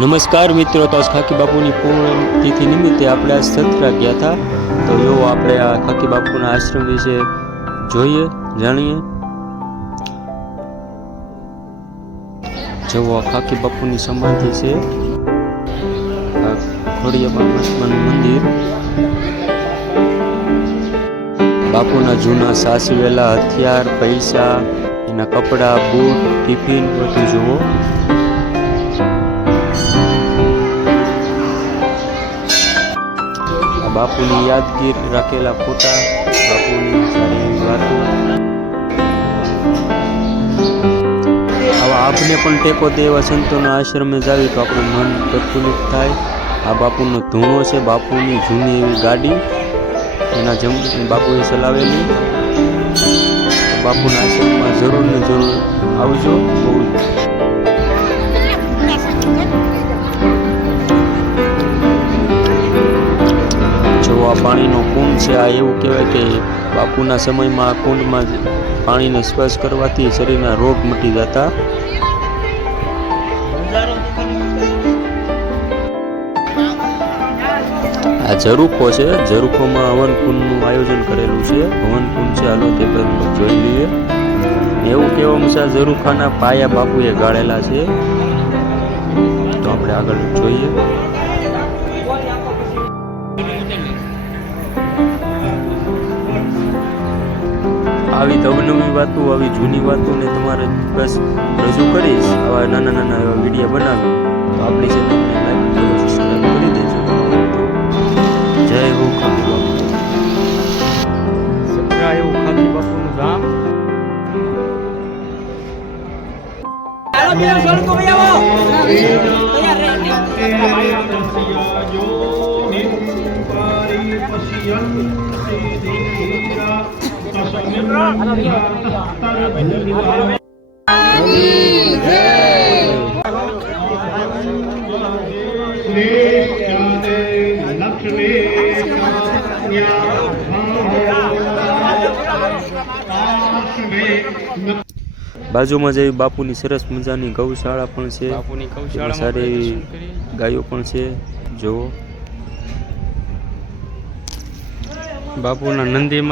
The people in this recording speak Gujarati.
નમસ્કાર મિત્રો તો આજ ખાકી બાપુની પૂર્ણ તિથિ નિમિત્તે આપણે આ સત્રા ગયા હતા તો એવો આપણે આ ખાકી બાપુના આશ્રમ વિશે જોઈએ, જાણીએ જેવો ખાકી બાપુની સમાધિ છે. આ ખોડિયામાં મંદિર. બાપુના જૂના સાસવેલા હથિયાર, પૈસા, એના કપડાં, બૂટ, ટિફિન બધું જુઓ. બાપુની યાદગીર રાખેલા ફોટા, બાપુની સારી વાતો. આપને પણ ટેકો દે એવા સંતોના આશ્રમે જાવી તો આપણું મન પ્રફુલ્લિત થાય. આ બાપુનો ધૂણો છે, બાપુની જૂની એવી ગાડી. એના જમ, બાપુએ ચલાવેલી. બાપુના આશ્રમમાં જરૂર ને જરૂર આવજો. બહુ જો આ પાણીનો કુંડ છે, આ એવું કહેવાય કે બાપુના સમયમાં આ કુંડમાં પાણીને સ્પર્શ કરવાથી શરીરના રોગ મટી જતા. આ ઝરૂખો છે. ઝરૂખોમાં હવન કુંડનું આયોજન કરેલું છે. હવન કુંડ છે, હાલો તે પર જોઈ લઈએ. એવું કહેવામાં છે આ ઝરૂખાના પાયા બાપુએ ગાળેલા છે. તો આપણે આગળ જોઈએ. આવી અવનવી વાતો, આવી જૂની વાતોને તમારે બસ રજૂ કરીશ. આવા નાના નાના એવા વીડિયો બનાવી તો આપણી ચેનલને સત્રા એવું ખાકી બાપુનું ધામ બાજુમાં જેવી બાપુની સરસ મજાની ગૌશાળા પણ છે. બાપુની સારી એવી ગાયો પણ છે. જુઓ. બાપુના નંદીમાં